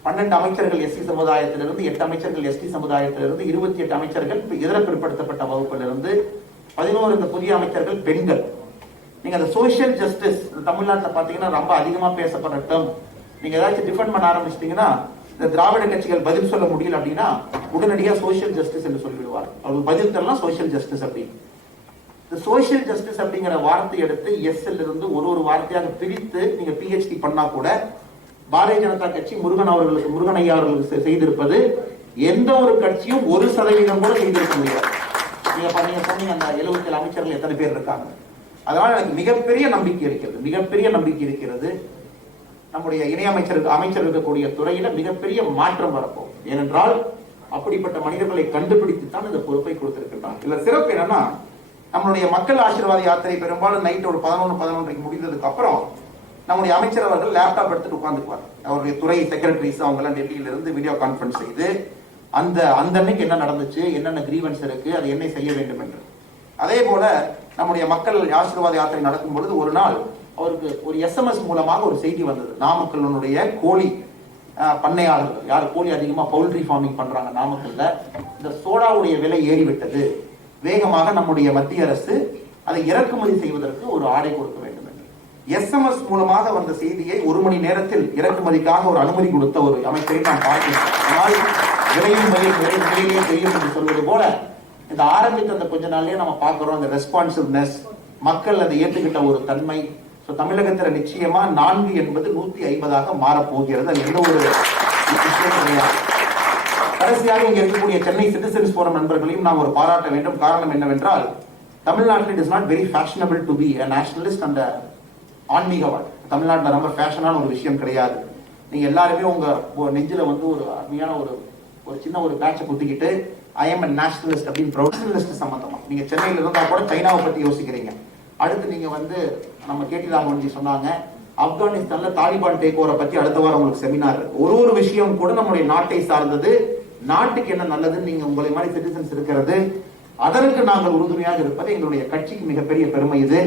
12 அமைச்சர்கள் எஸ்சி சமுதாயத்திலிருந்து, 8 அமைச்சர்கள் எஸ்டி சமுதாயத்திலிருந்து, 28 அமைச்சர்கள் இதர பிற்படுத்தப்பட்ட வகுப்பிலிருந்து, 11 இந்த புதிய அமைச்சர்கள் பெண்கள். நீங்க அந்த சோசியல் ஜஸ்டிஸ் தமிழ்நாட்டில் பாத்தீங்கன்னா ரொம்ப அதிகமா பேசப்படுற டேர்ம். நீங்க ஏதாச்சும் டிஃபெண்ட் பண்ண ஆரம்பிச்சிட்டீங்கன்னா இந்த திராவிட கட்சிகள் பதில் சொல்ல முடியல அப்படின்னா உடனடியாக சோசியல் ஜஸ்டிஸ் என்று சொல்லிவிடுவார். அவர்கள் பதில் தரலாம் சோசியல் ஜஸ்டிஸ் அப்படின்னு. இந்த சோசியல் ஜஸ்டிஸ் அப்படிங்கிற வார்த்தை எடுத்து எஸ்எல் இருந்து ஒரு வார்த்தையாக பிரித்து நீங்க பிஹெச்டி பண்ணா கூட பாரதிய ஜனதா கட்சி முருகன் ஐயா அவர்களுக்கு செய்திருப்பது எந்த ஒரு கட்சியும் 1% கூட செய்திருக்க முடியாது. நீங்க சொன்னீங்க அந்த 77 அமைச்சர்கள் எத்தனை பேர் இருக்காங்க. அதனால எனக்கு மிகப்பெரிய நம்பிக்கை இருக்கிறது. நம்முடைய அமைச்சர் இருக்கக்கூடிய துறையில மிகப்பெரிய மாற்றம் வரப்போம். ஏனென்றால் அப்படிப்பட்ட மனிதர்களை கண்டுபிடித்து தான் இந்த பொறுப்பை கொடுத்திருக்கின்றார். இதுல சிறப்பு என்னன்னா, நம்மளுடைய மக்கள் ஆசீர்வாத யாத்திரை பெரும்பாலும் நைட் ஒரு 11:11 முடிந்ததுக்கு அப்புறம் நம்முடைய அமைச்சர் அவர்கள் லேப்டாப் எடுத்துட்டு உட்காந்துக்குவார். அவருடைய துறை செக்ரட்டரிஸ் அவங்க எல்லாம் டெல்லியில இருந்து வீடியோ கான்பரன்ஸ் செய்து அந்த அன்னைக்கு என்ன நடந்துச்சு, என்னென்ன கிரீவன்ஸ் இருக்கு, அது என்ன செய்ய வேண்டும் என்று. அதே போல நம்முடைய மக்கள் ஆசீர்வாத யாத்திரை நடக்கும் பொழுது ஒரு நாள் அவருக்கு ஒரு SMS மூலமாக ஒரு செய்தி வந்தது. நாமக்கல்லுடைய கோழி பண்ணையாளர்கள், யார் கோழி அதிகமா பவுல்ட்ரி ஃபார்மிங் பண்றாங்க நாமக்கல்ல, இந்த சோடாவுடைய விலை ஏறிவிட்டது, வேகமாக நம்முடைய மத்திய அரசு அதை இறக்குமதி செய்வதற்கு ஒரு ஆணை கொடுக்க வேண்டும் என்று. SMS மூலமாக வந்த செய்தியை 1 மணி நேரத்தில் இறக்குமதிக்காக ஒரு அனுமதி கொடுத்த ஒரு அமைச்சரை நான் பார்க்கிறேன். ஆனால் விரையும் விரைவிலேயே தெரியும் என்று சொல்வது போல இந்த ஆரம்பித்த அந்த கொஞ்ச நாள்லயே நம்ம பார்க்கிறோம் அந்த ரெஸ்பான்சிவ்னஸ், மக்கள் அதை ஏற்றுக்கிட்ட ஒரு தன்மை. தமிழகத்தில் நிச்சயமா 4 என்பது 150 மாறப் போகிறது. அது எந்த ஒரு விஷயம் கிடையாது. கடைசியாக இங்க இருக்கக்கூடிய சென்னை சிட்டிசன்ஸ் போரம் நண்பர்களையும் நாம் ஒரு பாராட்ட வேண்டும். காரணம் என்னவென்றால், தமிழ்நாட்டில் it is not very fashionable to be a nationalist and ஆன்மீகவாதி. தமிழ்நாட்டில் ரொம்ப ஃபேஷனான ஒரு விஷயம் கிடையாது. நீங்க எல்லாருமே உங்க நெஞ்சில வந்து ஒரு அருமையான ஒரு சின்ன ஒரு பேட்சை குத்திக்கிட்டு ஐ எம் a nationalist அப்படின்னு ப்ரொஃபஷனலிஸ்ட் சம்பந்தமா நீங்க சென்னையில இருந்தா கூட சைனாவை பத்தி யோசிக்கிறீங்க. அடுத்து நீங்க வந்து நம்ம கேட்டிராமன்ஜி சொன்னாங்க ஆப்கானிஸ்தான்ல தாலிபான் டேக் ஓவரை பத்தி அடுத்த வாரம் உங்களுக்கு செமினார். ஒரு விஷயம் கூட நம்முடைய நாட்டை சார்ந்தது, நாட்டுக்கு என்ன நல்லதுன்னு நீங்க உங்களை மாதிரி சிட்டிசன்ஸ் இருக்கிறது, அதற்கு நாங்கள் உறுதுணையாக இருப்பது எங்களுடைய கட்சிக்கு மிகப்பெரிய பெருமை. இது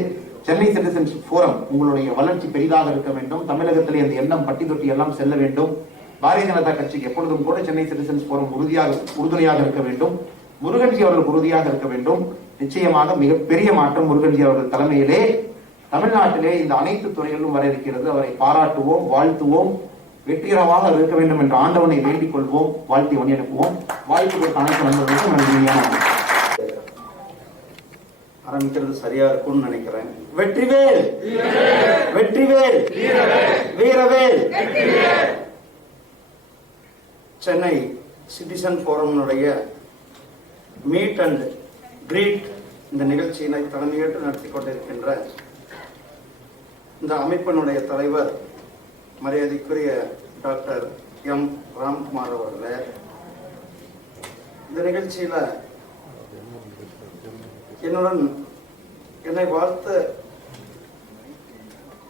சென்னை சிட்டிசன்ஸ் போரம் உங்களுடைய வளர்ச்சி பெரிதாக இருக்க வேண்டும். தமிழகத்திலே அந்த எண்ணம் பட்டி தொட்டி எல்லாம் செல்ல வேண்டும். பாரதிய ஜனதா கட்சிக்கு எப்பொழுதும் கூட சென்னை சிட்டிசன்ஸ் போரம் உறுதுணையாக இருக்க வேண்டும். முருகன்ஜி அவர்கள் உறுதியாக இருக்க வேண்டும். நிச்சயமாக மிகப்பெரிய மாற்றம் முருகன்ஜி அவர்கள் தலைமையிலே தமிழ்நாட்டிலே இந்த அனைத்து துறைகளிலும் வர இருக்கிறது. அவரை பாராட்டுவோம், வாழ்த்துவோம், வெற்றிகரமாக இருக்க வேண்டும் என்ற ஆண்டவனை வேண்டிக் கொள்வோம், வாழ்த்தி வழி அனுப்புவோம். வாய்ப்புகள் அனைத்து நண்பர்களுக்கும் நன்றியான ஆரம்பிக்கிறது சரியா இருக்கும்னு நினைக்கிறேன். வெற்றிவேல், வெற்றிவேல், வீரவேல். சென்னை சிட்டிசன் போரம்னுடைய மீட் அண்ட் கிரீட் இந்த நிகழ்ச்சியினை தலைமையேற்று நடத்தி கொண்டிருக்கின்ற இந்த அமைப்பினுடைய தலைவர் மரியாதைக்குரிய டாக்டர் எம் ராம்குமார் அவர்களே, இந்த நிகழ்ச்சியில என்னுடன் என்னை வாழ்த்து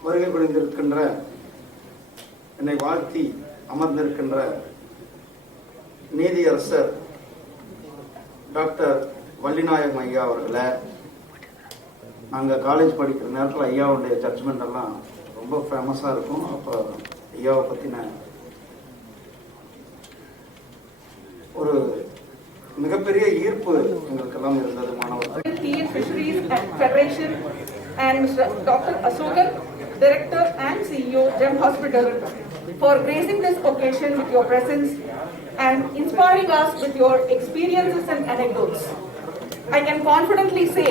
வருகை புரிந்திருக்கின்ற, என்னை வாழ்த்தி அமர்ந்திருக்கின்ற நீதியரசர் டாக்டர் வள்ளிநாயகம் ஐயா அவர்களை, நாங்கள் காலேஜ் படிக்கிற நேரத்தில் ஐயாவுடைய ஜட்ஜ்மெண்ட் எல்லாம் ரொம்ப ஃபேமஸாக இருக்கும். அப்போ ஐயாவை பற்றின ஒரு மிகப்பெரிய ஈர்ப்பு எங்களுக்கெல்லாம் இருந்தது மாணவர்கள். Federation and Mr. Dr. Asokan, Director and CEO, Gem Hospital, for gracing this occasion with your presence and inspiring us with your experiences and anecdotes. I can confidently say